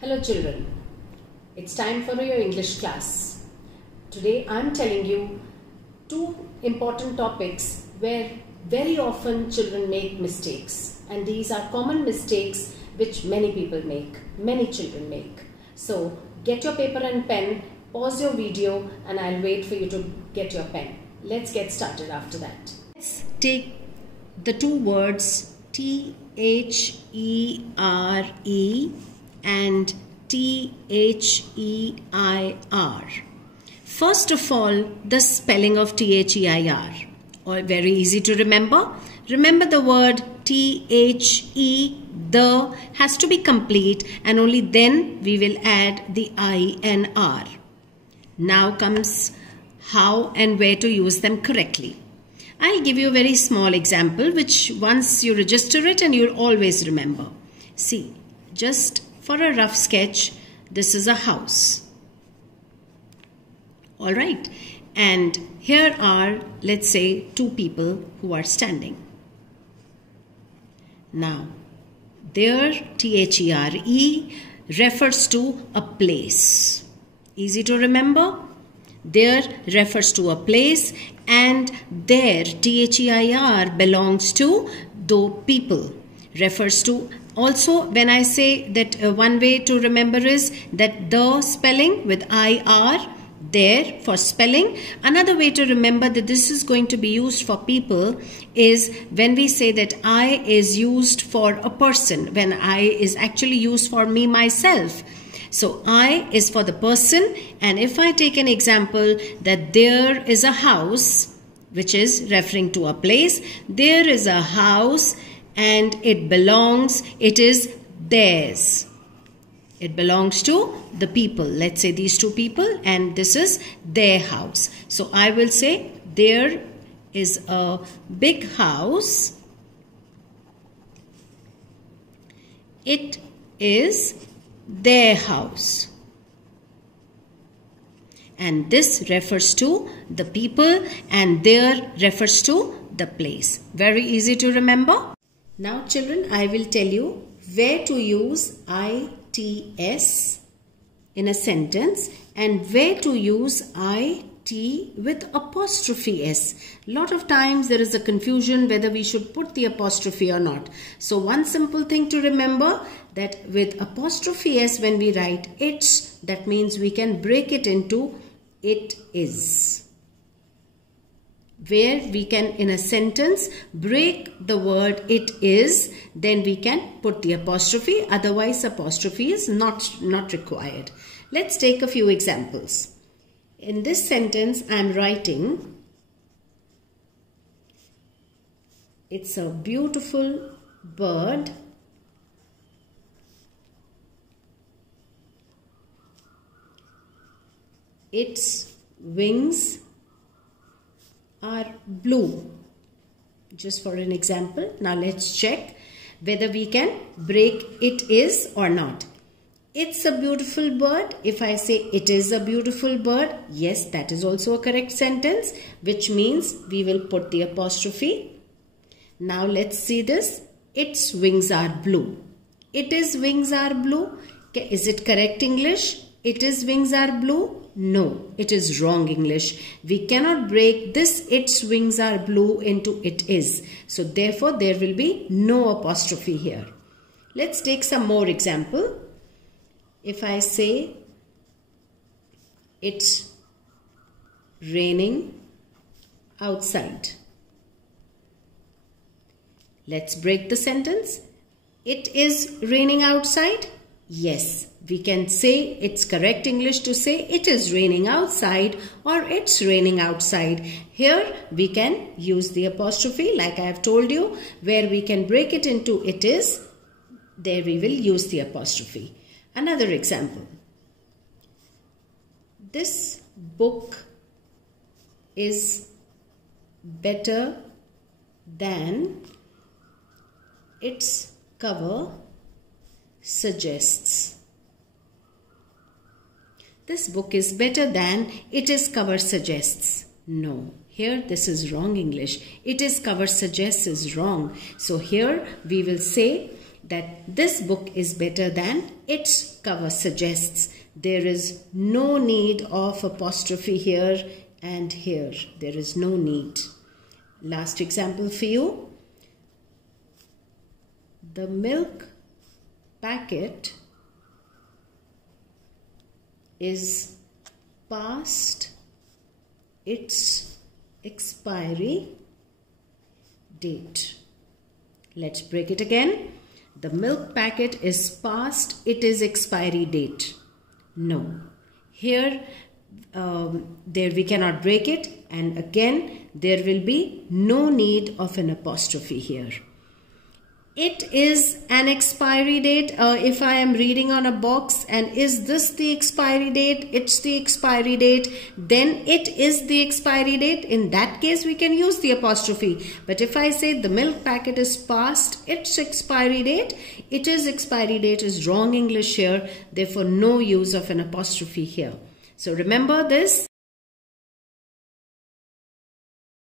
Hello children, it's time for your English class. Today I'm telling you two important topics where very often children make mistakes, and these are common mistakes which many people make, many children make. So get your paper and pen, pause your video and I'll wait for you to get your pen. Let's get started after that. Let's take the two words T-H-E-R-E and T-H-E-I-R. First of all, the spelling of T-H-E-I-R. Or very easy to remember. Remember the word T-H-E, the has to be complete, and only then we will add the I-N-R. Now comes how and where to use them correctly. I'll give you a very small example which once you register it and you'll always remember. See, just for a rough sketch, this is a house. Alright, and here are, let's say, two people who are standing. Now, their T-H-E-R-E refers to a place. Easy to remember? There refers to a place, and their T-H-E-I-R belongs to the people, refers to. Also, when I say that one way to remember is that the spelling with I-R, there for spelling. Another way to remember that this is going to be used for people is when we say that I is used for a person, when I is actually used for me, myself. So I is for the person, and if I take an example that there is a house, which is referring to a place, there is a house and it belongs, it is theirs. It belongs to the people. Let's say these two people, and this is their house. So I will say there is a big house. It is their house. And this refers to the people, and there refers to the place. Very easy to remember. Now children, I will tell you where to use ITS in a sentence and where to use IT with apostrophe S. Lot of times there is a confusion whether we should put the apostrophe or not. So one simple thing to remember, that with apostrophe S when we write its, that means we can break it into it is. Where we can in a sentence break the word it is, then we can put the apostrophe, otherwise apostrophe is not required. Let's take a few examples. In this sentence I am writing, it's a beautiful bird . Its wings are blue. Just for an example. Now let's check whether we can break it is or not. It's a beautiful bird. If I say it is a beautiful bird, yes, that is also a correct sentence, which means we will put the apostrophe. Now let's see this. Its wings are blue. It is wings are blue. Is it correct English? It is wings are blue? No, it is wrong English. We cannot break this its wings are blue into it is. So therefore there will be no apostrophe here. Let's take some more example. If I say it's raining outside. Let's break the sentence. It is raining outside. Yes, we can say it's correct English to say it is raining outside or it's raining outside. Here we can use the apostrophe like I have told you. Where we can break it into it is, there we will use the apostrophe. Another example. This book is better than its cover suggests. This book is better than its cover suggests. No, here this is wrong English. Its cover suggests is wrong. So here we will say that this book is better than its cover suggests. There is no need of apostrophe here and here. There is no need. Last example for you. The milk packet is past its expiry date. Let's break it again. The milk packet is past its expiry date. No. Here, there we cannot break it, and again there will be no need of an apostrophe here. It is an expiry date. If I am reading on a box and is this the expiry date? It's the expiry date. Then it is the expiry date. In that case, we can use the apostrophe. But if I say the milk packet is past its expiry date, its expiry date is wrong English here. Therefore, no use of an apostrophe here. So remember this.